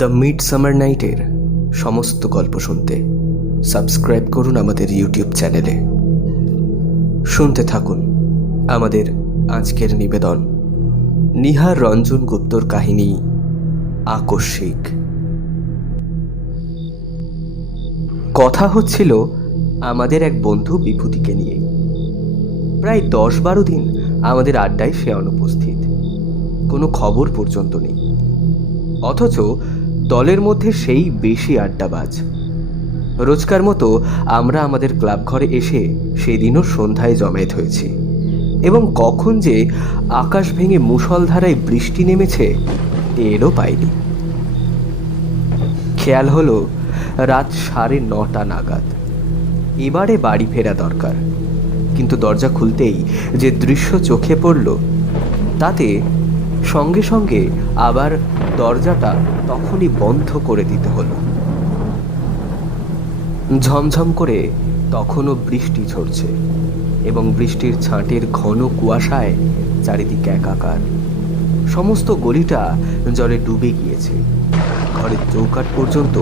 The mid summer নাইটের সমস্ত গল্প শুনতে সাবস্ক্রাইব করুন আমাদের ইউটিউব চ্যানেলে। শুনতে থাকুন আমাদের আজকের নিবেদন, নিহার রঞ্জন গুপ্তর কাহিনী আকস্মিক। কথা হচ্ছিল আমাদের এক বন্ধু বিভূতিকে নিয়ে। প্রায় 10-12 দিন আমাদের আড্ডায় সে অনুপস্থিত, কোনো খবর পর্যন্ত নেই। অথচ দলের মধ্যে সেই বেশি আড্ডাবাজ। রোজকার মতো আমরা আমাদের ক্লাব ঘরে এসে সেদিনও সন্ধ্যায় জমায়েত হয়েছি, এবং কখন যে আকাশ ভেঙে মুষলধারায় বৃষ্টি নেমেছে টেরও পাইনি। খেয়াল হলো রাত 9:30 নাগাদ। এবারে বাড়ি ফেরা দরকার, কিন্তু দরজা খুলতেই যে দৃশ্য চোখে পড়ল তাতে সঙ্গে সঙ্গে আবার দরজাটা তখনই বন্ধ করে দিতে হলো। ঝমঝম করে তখনও বৃষ্টি ঝরছে, এবং বৃষ্টির ছাঁটের ঘন কুয়াশায় চারিদিকে একাকার। সমস্ত গলিটা জলে ডুবে গিয়েছে, ঘরের চৌকাঠ পর্যন্ত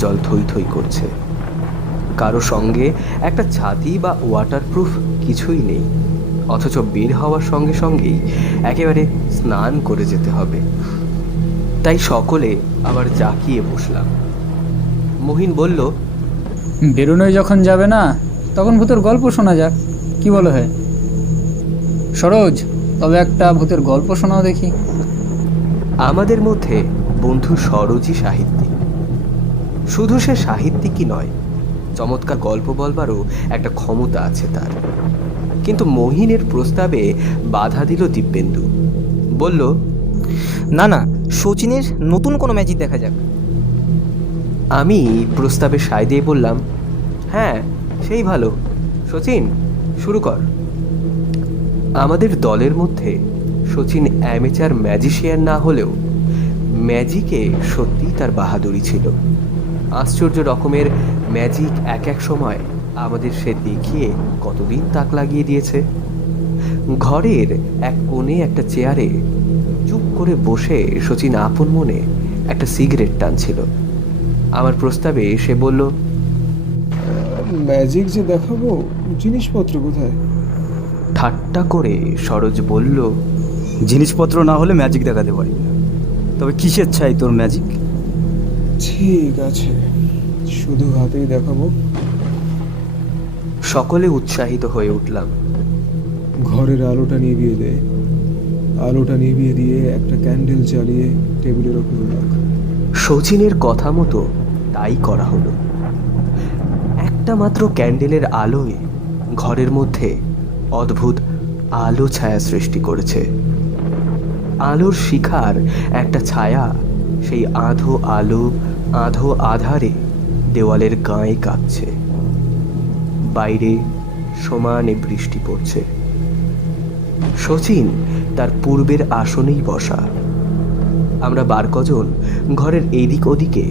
জল থই থই করছে। কারো সঙ্গে একটা ছাতি বা ওয়াটারপ্রুফ কিছুই নেই, অথচ বের হওয়ার সঙ্গে সঙ্গেই একেবারে স্নান করে যেতে হবে। তাই সকলে আবার জাকিয়ে বসলাম। মহিন বলল, বেরোনোয় যখন যাবে না তখন ভূতের গল্প শোনা যাক, কি বলো? হয় সরোজ, তবে একটা ভূতের গল্প শোনাও দেখি। আমাদের মধ্যে বন্ধু সরোজই সাহিত্যিক। শুধু সে সাহিত্যিকই নয়, চমৎকার গল্প বলবারও একটা ক্ষমতা আছে তার। কিন্তু মহিনের প্রস্তাবে বাধা দিল দিব্যেন্দু। বলল, না, শচীনের নতুন কোনো ম্যাজিক দেখা যাক। আমি প্রস্তাবে সায় দিয়ে বললাম, হ্যাঁ সেই ভালো, শচীন শুরু কর। আমাদের দলের মধ্যে শচীন অ্যামেচার ম্যাজিশিয়ান না হলেও ম্যাজিকে সত্যিই তার বাহাদুরি ছিল। আশ্চর্য রকমের ম্যাজিক এক এক সময় আমাদের সে দেখিয়ে কতদিন তাক লাগিয়ে দিয়েছে। ঘরের এক কোণে একটা চেয়ারে চুপ করে বসে শচীন আপন মনে একটা সিগারেট টানছিল। আমার প্রস্তাবে সে বলল, ম্যাজিক যে দেখাবো, জিনিসপত্র কোথায়? ঠাট্টা করে সরোজ বলল, জিনিসপত্র না হলে ম্যাজিক দেখাতে পারি না, তবে কিসের চাই তোর ম্যাজিক? ঠিক আছে, শুধু হাতেই দেখাবো। সকলে উৎসাহিত হয়ে উঠলাম। ঘরের আলোটা নিভিয়ে দে। আলোটা নিভিয়ে দিয়ে একটা ক্যান্ডেল জ্বালিয়ে টেবিলের ওপর রাখ। শচীনের কথা মতো তাই করা হলো। একটা মাত্র ক্যান্ডেলের আলোয় ঘরের মধ্যে অদ্ভুত আলো ছায়া সৃষ্টি করেছে। আলোর শিখার একটা ছায়া সেই আধো আলো আধো আধারে দেওয়ালের গায়ে কাঁপছে। বাইরে সমানে বৃষ্টি পড়ছে। শচীন তার পূর্বের আসনেই বসা। আমরা 12 কজন ঘরের এদিক ওদিকে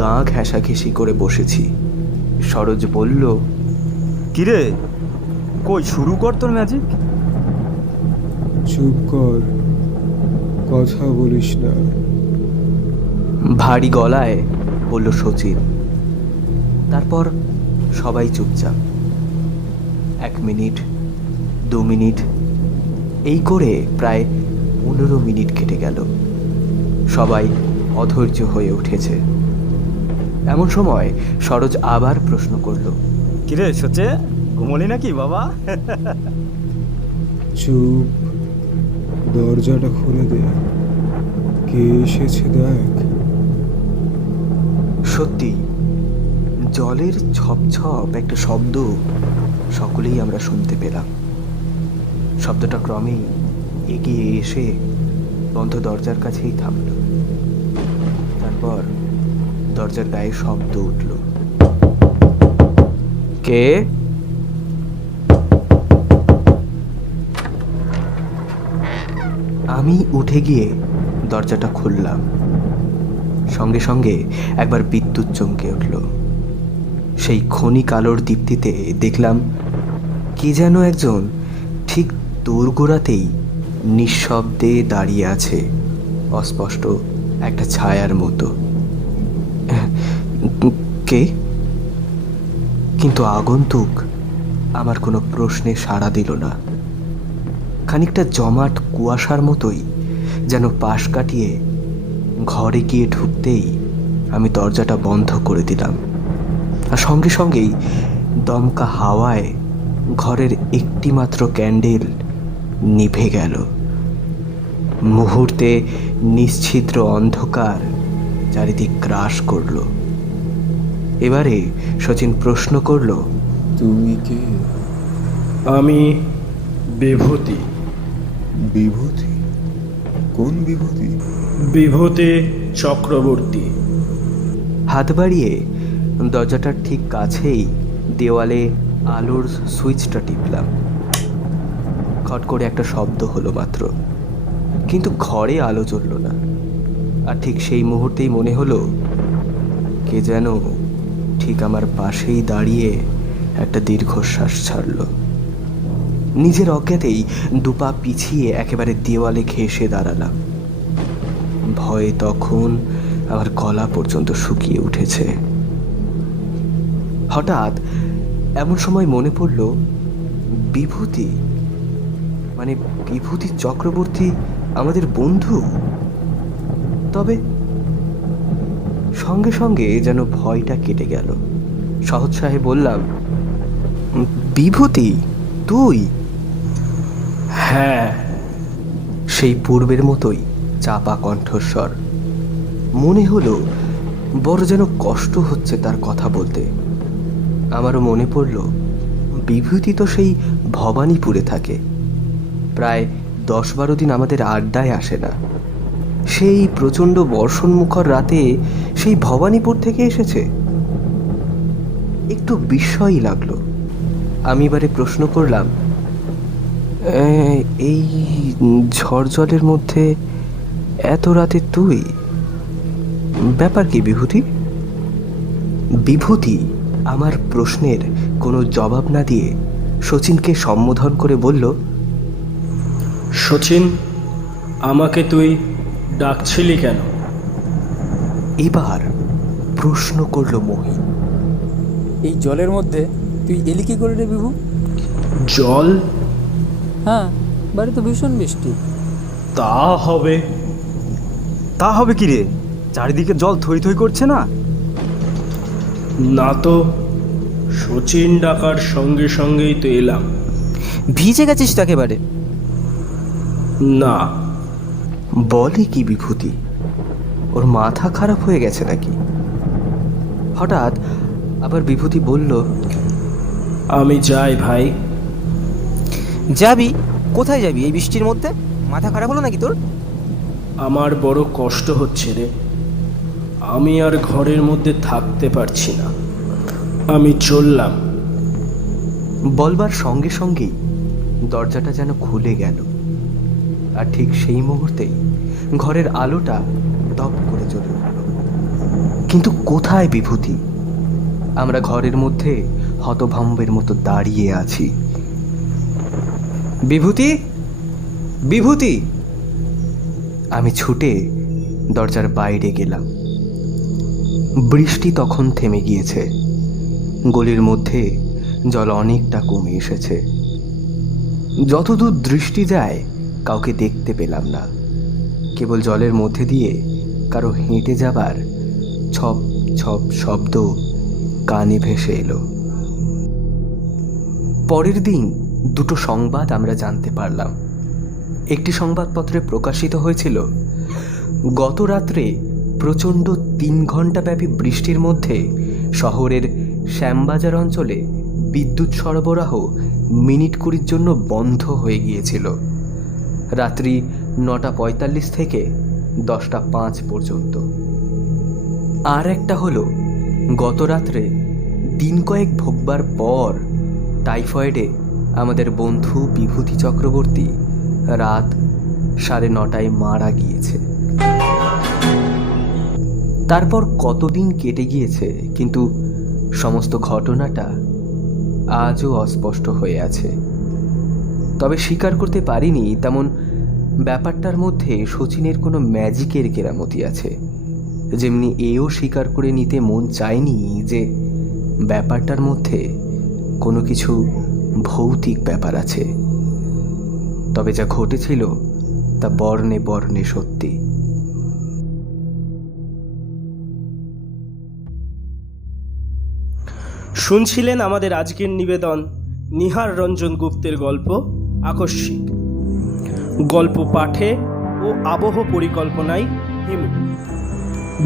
গা ঘেঁষাঘেঁষি করে বসেছি। সরোজ বলল, কিরে, কই শুরু কর তোর ম্যাজিক। চুপ কর, কথা বলিস না। ভারী গলায় বলল শচীন। তারপর সবাই চুপচাপ। 1 মিনিট, 2 মিনিট, এই করে প্রায় 15 মিনিট কেটে গেল। সবাই অধৈর্য হয়ে উঠেছে। এমন সময় সরোজ আবার প্রশ্ন করল, কিরে সচে, ঘুমলি নাকি বাবা? চুপ, দরজাটা খুলে দে, কে এসেছে দেখ। সত্যি জলের ছপ একটা শব্দ সকলেই আমরা শুনতে পেলাম। শব্দটা ক্রমেই এগিয়ে এসে বন্ধ দরজার কাছেই থামল। তারপর দরজার গায়ে শব্দ উঠল, কে? আমি উঠে গিয়ে দরজাটা খুললাম। সঙ্গে সঙ্গে একবার বিদ্যুৎ চমকে উঠল। সেই ক্ষণিক আলোর দীপ্তিতে দেখলাম কে যেন একজন ঠিক দোরগোড়াতেই নিঃশব্দে দাঁড়িয়ে আছে, অস্পষ্ট একটা ছায়ার মতো। কে? কিন্তু আগন্তুক আমার কোনো প্রশ্নে সাড়া দিল না। খানিকটা জমাট কুয়াশার মতোই যেন পাশ কাটিয়ে ঘরে গিয়ে ঢুকতেই আমি দরজাটা বন্ধ করে দিলাম, আর সঙ্গে সঙ্গেই দমকা হাওয়ায় ঘরের একটি মাত্র ক্যান্ডেল নিভে গেল। মুহূর্তে নিশ্ছিদ্র অন্ধকার চারিদিক গ্রাস করল। এবারে শচীন প্রশ্ন করল, তুমি কে? আমি বিভূতি। বিভূতি? কোন বিভূতি? বিভূতি চক্রবর্তী। হাত বাড়িয়ে দরজাটার ঠিক কাছেই দেওয়ালে আলোর সুইচটা টিপলাম। খট করে একটা শব্দ হলো মাত্র, কিন্তু ঘরে আলো জ্বলল না। আর ঠিক সেই মুহূর্তেই মনে হলো কে যেন ঠিক আমার পাশেই দাঁড়িয়ে একটা দীর্ঘশ্বাস ছাড়ল। নিজের অজ্ঞাতেই দুপা পিছিয়ে একেবারে দেওয়ালে ঘেঁষে দাঁড়ালাম। ভয়ে তখন আমার গলা পর্যন্ত শুকিয়ে উঠেছে। হঠাৎ এমন সময় মনে পড়ল, বিভূতি মানে বিভূতি চক্রবর্তী আমাদের বন্ধু। তবে সঙ্গে সঙ্গে যেন ভয়টা কেটে গেল। সহৎসাহে বললাম, বিভূতি তুই? হ্যাঁ। সেই পূর্বের মতোই চাপা কণ্ঠস্বর। মনে হলো বড় যেন কষ্ট হচ্ছে তার কথা বলতে। আমারও মনে পড়ল, বিভূতি তো সেই ভবানীপুরে থাকে। প্রায় 10-12 দিন আমাদের আড্ডায় আসে না। সেই প্রচণ্ড বর্ষণমুখর রাতে সেই ভবানীপুর থেকে এসেছে। একটু বিস্ময়ই লাগলো। আমি এবারে প্রশ্ন করলাম, এই ঝড় জলের মধ্যে এত রাতে তুই? ব্যাপার কি বিভূতি? বিভূতি আমার প্রশ্নের কোনো জবাব না দিয়ে শচীনকে সম্বোধন করে বলল, শচীন, আমাকে তুই ডাকছিলি কেন? এবার প্রশ্ন করল মহিন। এই জলের মধ্যে তুই এলি কি করে রে বিভু? জল? হ্যাঁ, বাড়ি তো ভীষণ বৃষ্টি। তা হবে। তা হবে কি রে? চারিদিকে জল থই থই করছে না? না তো, শচীন ডাকার সঙ্গে সঙ্গেই তো এলাম। ভিজে গেছিস তো একেবারে? না। বলে কি বিভূতি? ওর মাথা খারাপ হয়ে গেছে নাকি? হঠাৎ আবার বিভূতি বলল, আমি যাই ভাই। যাবি? কোথায় যাবি এই বৃষ্টির মধ্যে? মাথা খারাপ হলো নাকি তোর? আমার বড় কষ্ট হচ্ছে রে। আমি আর ঘরের মধ্যে থাকতে পারছি না। আমি চললাম। বলবার সঙ্গে সঙ্গেই দরজাটা যেন খুলে গেল। আর ঠিক সেই মুহূর্তেই ঘরের আলোটা দপ করে জ্বলে উঠল। কিন্তু কোথায় বিভূতি? আমরা ঘরের মধ্যে হতভম্বের মতো দাঁড়িয়ে আছি। বিভূতি, বিভূতি! আমি ছুটে দরজার বাইরে গেলাম। বৃষ্টি তখন থেমে গিয়েছে। গলির মধ্যে জল অনেকটা কমে এসেছে। যতদূর দৃষ্টি যায় কাউকে দেখতে পেলাম না। কেবল জলের মধ্যে দিয়ে কারো হেঁটে যাবার ছপ ছপ শব্দ কানে ভেসে এলো। পরের দিন দুটো সংবাদ আমরা জানতে পারলাম। একটি সংবাদপত্রে প্রকাশিত হয়েছিল, গত রাত্রে প্রচণ্ড 3 ঘন্টা ব্যাপী বৃষ্টির মধ্যে শহরের শ্যামবাজার অঞ্চলে বিদ্যুৎ সরবরাহ মিনিট 20 জন্য বন্ধ হয়ে গিয়েছিল। রাত্রি 9:45 থেকে 10:05 পর্যন্ত। আর একটা হলো, গত রাত্রে দিন কয়েক ভোগবার পর টাইফয়েডে আমাদের বন্ধু বিভূতি চক্রবর্তী রাত 9:30 মারা গিয়েছে। তারপর কতদিন কেটে গিয়েছে, কিন্তু সমস্ত ঘটনাটা আজও অস্পষ্ট হয়ে আছে। তবে স্বীকার করতে পারিনি তেমন ব্যাপারটার মধ্যে শচীনের কোনো ম্যাজিকের কেরামতি আছে, যেমনি এও স্বীকার করে নিতে মন চায়নি যে ব্যাপারটার মধ্যে কোনো কিছু ভৌতিক ব্যাপার আছে। তবে যা ঘটেছিল তা বর্ণে বর্ণে সত্যি। শুনছিলেন আমাদের আজকের নিবেদন নিহার রঞ্জন গুপ্তের গল্প আকস্মিক। গল্প পাঠে ও আবহ পরিকল্পনায় হিমু,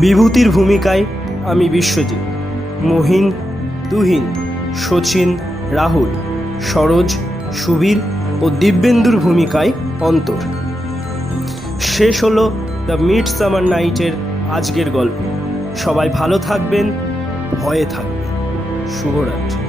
বিভূতির ভূমিকায় আমি বিশ্বজিৎ, মহিন, তুহিন, শচীন, রাহুল, সরোজ, সুবীর ও দিব্যেন্দুর ভূমিকায় অন্তর। শেষ হলো দ্য মিড সামার নাইটের আজকের গল্প। সবাই ভালো থাকবেন, ভয়ে থাকবেন। শুভরাত্রি।